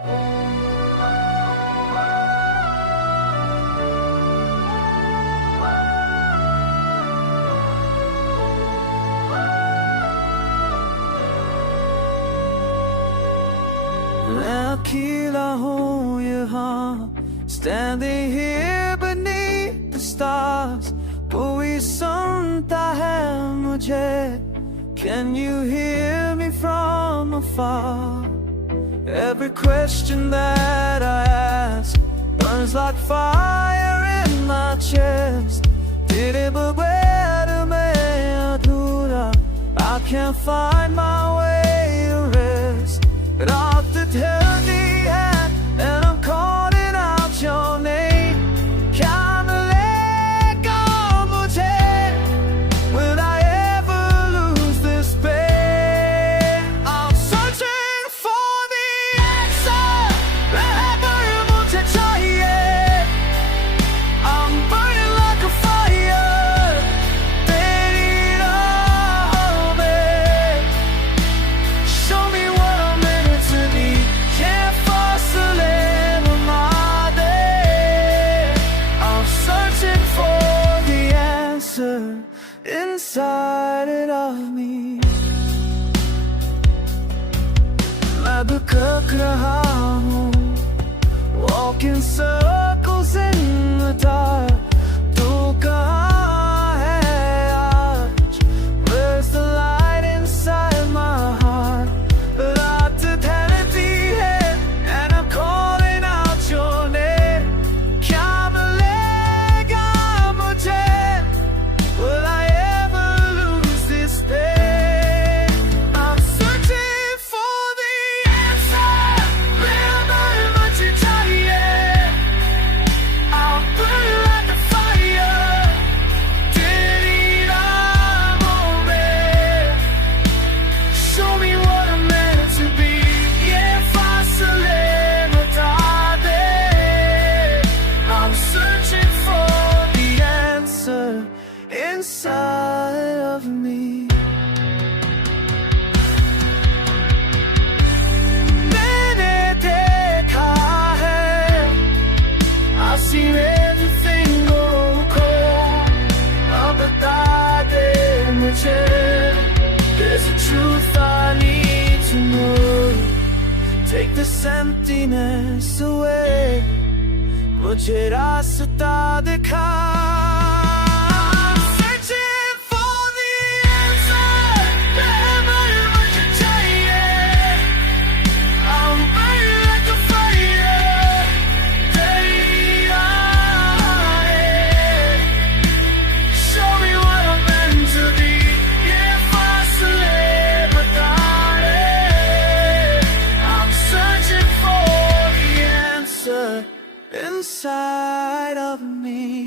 मैं अकेला हूँ यहाँ, standing here beneath the stars. कोई सुनता है मुझे, can you hear me from afar? Every question that I ask burns like fire in my chest. तेरे बगैर मैं अधूरा, I can't find my way to rest. रात ढलती है and I'm calling out your name. क्या मिलेगा मुझे? Will I ever lose this pain? I'm searching for the answer. वहाँ मुझे चाहिए. I'm burning like a fire. तेरी राहों में. Show me what I'm meant to be. Can't फासले बना दे. I'm searching for the answer inside of me. मैं भटक रहा हूँ, walking circles in the dark. तू कहाँ है आज? Where's the light inside my heart? रात ढलती है and I'm calling out your name. क्या मिलेगा मुझे? Will I ever lose this pain? I'm searching for the answer. मेरा मुझे चाहिए. I'll burn like a fire. तेरी राहों में. Show me what I'm meant to be. Yeah, फासले मिटा दे. I'm searching for the answer inside of me. मैंने देखा है, I've seen everything go cold. अब बता दे मुझे, there's a truth I need to know. Take this emptiness away. मुझे रास्ता दिखा. I'm searching for the answer. मुझे चाहिए. I'm burning like a fire. तेरी राहें. Show me what I'm meant to be. Yeah, फासले बता दे. I'm searching for the answer inside of me.